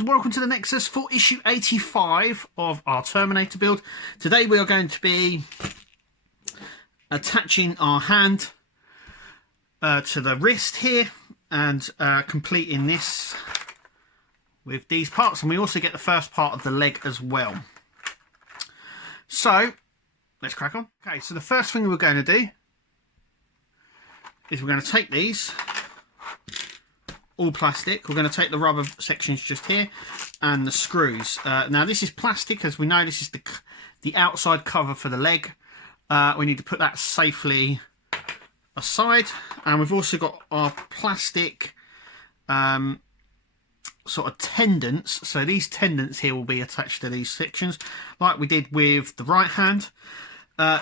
and welcome to the Nexus for issue 85 of our Terminator build. Today we are going to be attaching our hand to the wrist here and completing this with these parts, and we also get the first part of the leg as well. So let's crack on. Okay, so the first thing we're going to do is we're going to take these, all plastic. We're going to take the rubber sections just here and the screws. Now this is plastic, as we know. This is the outside cover for the leg. We need to put that safely aside, and we've also got our plastic sort of tendons. So these tendons here will be attached to these sections like we did with the right hand.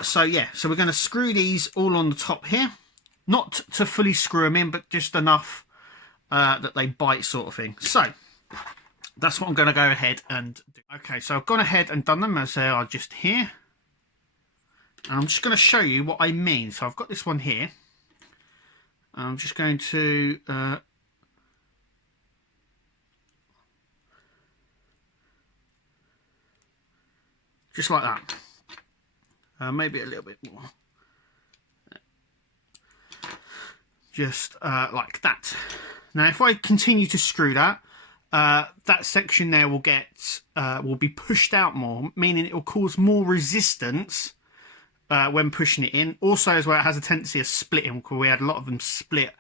So yeah, so we're going to screw these all on the top here, not to fully screw them in, but just enough that they bite, sort of thing. So that's what I'm going to go ahead and do. Okay, so I've gone ahead and done them as they are just here, and I'm just going to show you what I mean. So I've got this one here. I'm just going to just like that, maybe a little bit more, just like that. Now if I continue to screw that, that section there will be pushed out more, meaning it will cause more resistance when pushing it in. Also as well, it has a tendency of splitting, because we had a lot of them split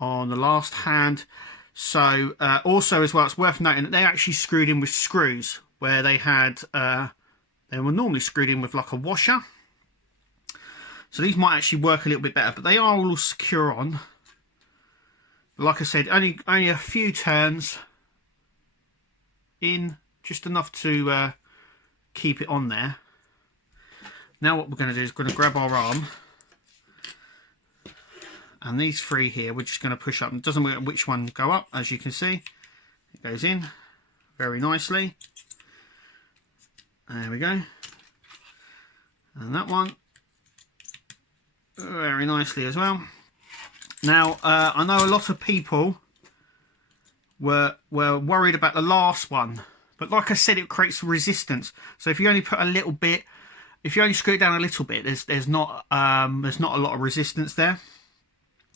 on the last hand. So also as well, it's worth noting that they actually screwed in with screws, where they had they were normally screwed in with like a washer. So these might actually work a little bit better, but they are all secure on. Like I said, only a few turns in, just enough to keep it on there. Now what we're going to do is we're going to grab our arm, and these three here we're just going to push up. It doesn't matter which one go up, as you can see. It goes in very nicely. There we go. And that one very nicely as well. Now I know a lot of people were worried about the last one, but like I said, it creates resistance. So if you only put a little bit, if you only screw it down a little bit, there's not a lot of resistance there,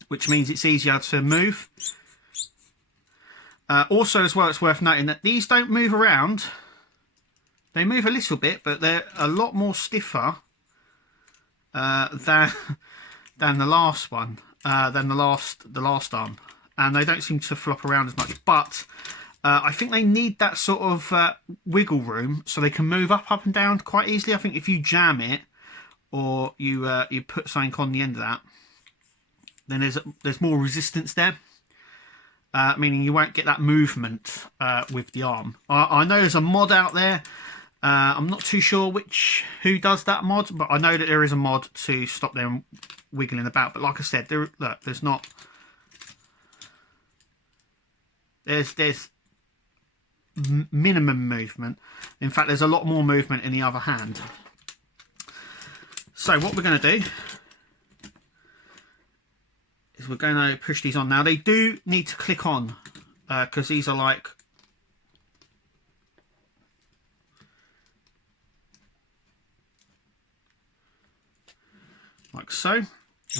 which means it's easier to move. Also as well, it's worth noting that these don't move around. They move a little bit, but they're a lot more stiffer than the last one, than the last arm, and they don't seem to flop around as much. But I think they need that sort of wiggle room so they can move up and down quite easily. I think if you jam it, or you put something on the end of that, then there's more resistance there, meaning you won't get that movement with the arm. I know there's a mod out there. I'm not too sure who does that mod, but I know that there is a mod to stop them wiggling about. But like I said, look, there's minimum movement. In fact, there's a lot more movement in the other hand. So what we're going to do is we're going to push these on. Now they do need to click on, because these are like so. And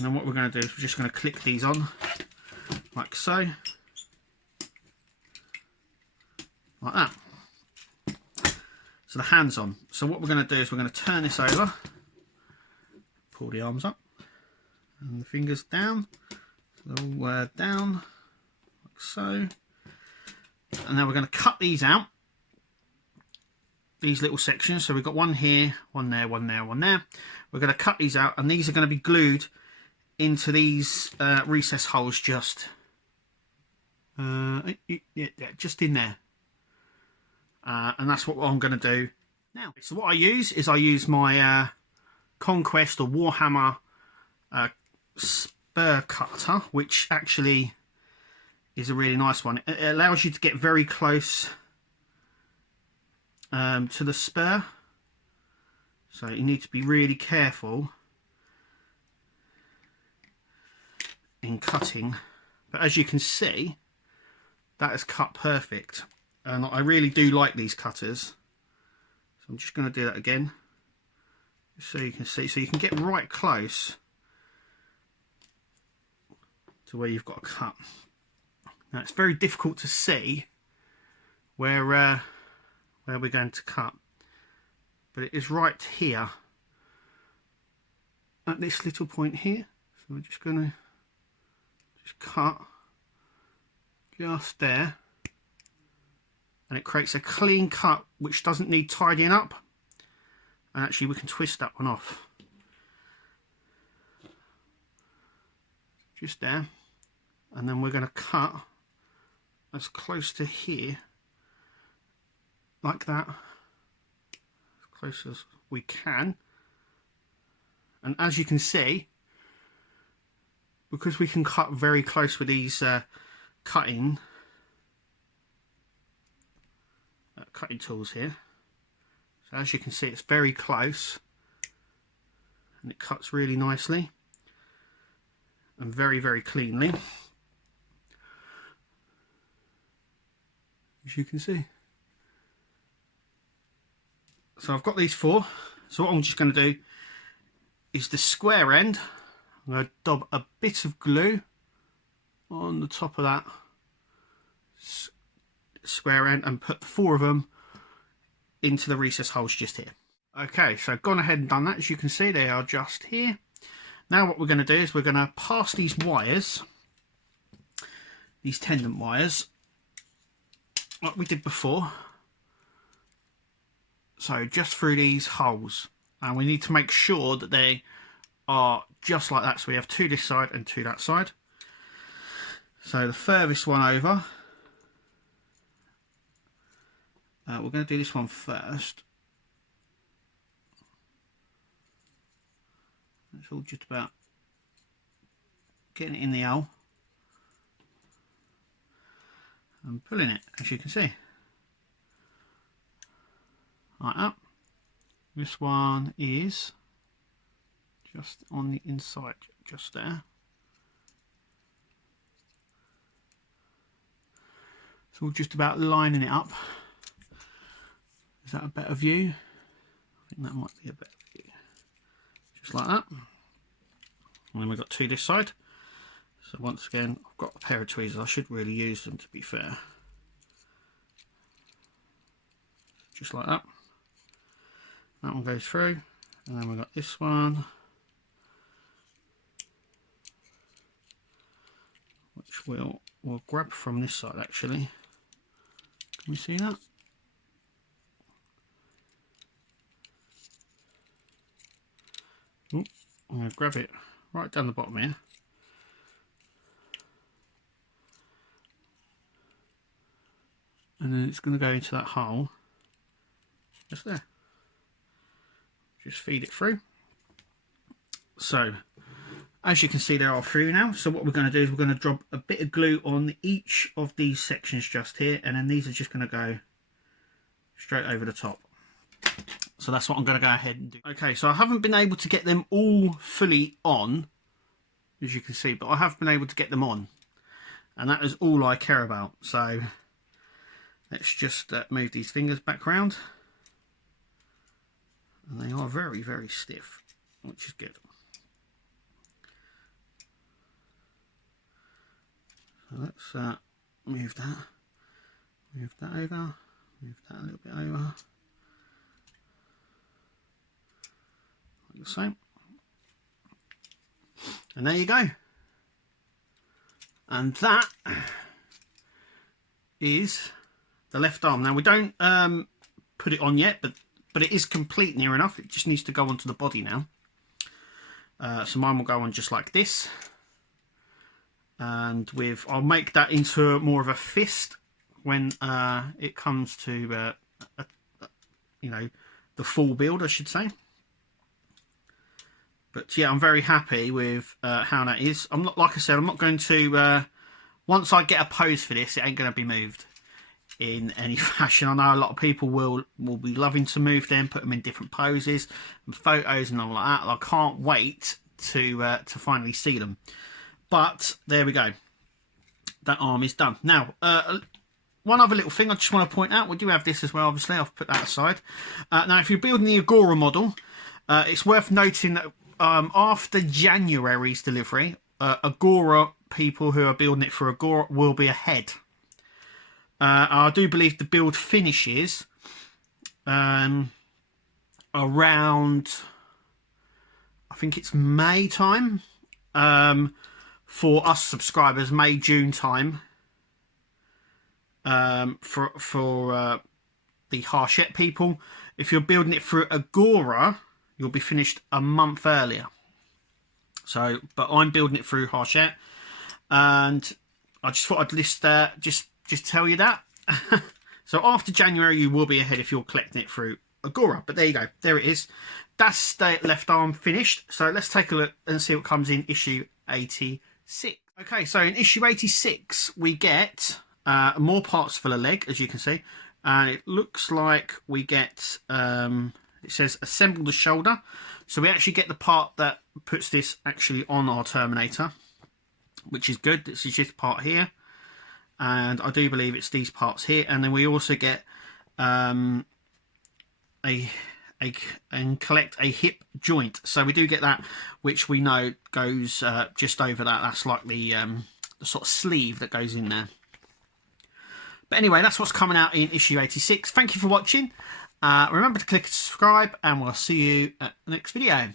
then what we're going to do is we're just going to click these on like so, like that. So the hand's on. So what we're going to do is we're going to turn this over, pull the arms up and the fingers down, so down like so. And then we're going to cut these out, these little sections. So we've got one here, one there, one there, one there. We're going to cut these out, and these are going to be glued into these recess holes, just just in there. And that's what I'm going to do now. So what I use my Conquest or Warhammer spur cutter, which actually is a really nice one. It allows you to get very close to the spur, so you need to be really careful in cutting. But as you can see, that is cut perfect. and I really do like these cutters. So I'm just going to do that again, so you can see, so you can get right close to where you've got a cut. Now it's very difficult to see where we're going to cut, but it is right here at this little point here. So we're just going to cut just there, and it creates a clean cut which doesn't need tidying up, and actually we can twist that one off just there, and then we're going to cut as close to here like that, as close as we can. And as you can see, because we can cut very close with these cutting tools here, so as you can see, it's very close and it cuts really nicely and very, very cleanly, as you can see. So I've got these four. So what I'm just going to do is the square end, I'm going to dab a bit of glue on the top of that square end and put the four of them into the recess holes just here. Okay, so I've gone ahead and done that. As you can see, they are just here. Now what we're going to do is we're going to pass these wires, these tendon wires, like we did before. So just through these holes, and we need to make sure that they are just like that. So we have two this side and two that side. So the furthest one over, we're going to do this one first. It's all just about getting it in the hole and pulling it, as you can see, like that. This one is just on the inside, just there. It's all just about lining it up. Is that a better view? I think that might be a better view. Just like that. And then we've got two this side. So once again, I've got a pair of tweezers. I should really use them, to be fair. Just like that. That one goes through, and then we've got this one, which we'll grab from this side actually. Can we see that? Ooh, I'm going to grab it right down the bottom here. And then it's going to go into that hole just there. Just feed it through. So as you can see, they're all through now. So what we're going to do is we're going to drop a bit of glue on each of these sections just here, and then these are just going to go straight over the top. So that's what I'm going to go ahead and do. Okay, so I haven't been able to get them all fully on, as you can see, but I have been able to get them on, and that is all I care about. So let's just move these fingers back round. And they are very, very stiff, which is good. So let's move that over, move that a little bit over, like the same. And there you go. And that is the left arm. Now we don't put it on yet, but it is complete near enough. It just needs to go onto the body now. So mine will go on just like this. And I'll make that into more of a fist when it comes to, you know, the full build, I should say. But yeah, I'm very happy with how that is. I'm not, like I said, I'm not going to, once I get a pose for this, it ain't going to be moved in any fashion. I know a lot of people will be loving to move them, put them in different poses and photos and all like that. I can't wait to finally see them. But there we go, that arm is done. Now one other little thing I just want to point out, we do have this as well, obviously. I've put that aside. Now, if you're building the Agora model, it's worth noting that after January's delivery, Agora people who are building it for Agora will be ahead. I do believe the build finishes around, I think it's May time, for us subscribers, May, June time, for the Hachette people. If you're building it through Agora, you'll be finished a month earlier. So, but I'm building it through Hachette, and I just thought I'd list that, just tell you that. So after January, you will be ahead if you're collecting it through Agora. But there you go, there it is. That's the left arm finished. So let's take a look and see what comes in issue 86. Okay, so in issue 86, we get more parts for the leg, as you can see, and it looks like we get it says assemble the shoulder, so we actually get the part that puts this actually on our Terminator, which is good. This is this part here, and I do believe it's these parts here, and then we also get and collect a hip joint. So we do get that, which we know goes just over that. That's like the sort of sleeve that goes in there. But anyway, that's what's coming out in issue 86. Thank you for watching. Remember to click subscribe, and we'll see you at the next video.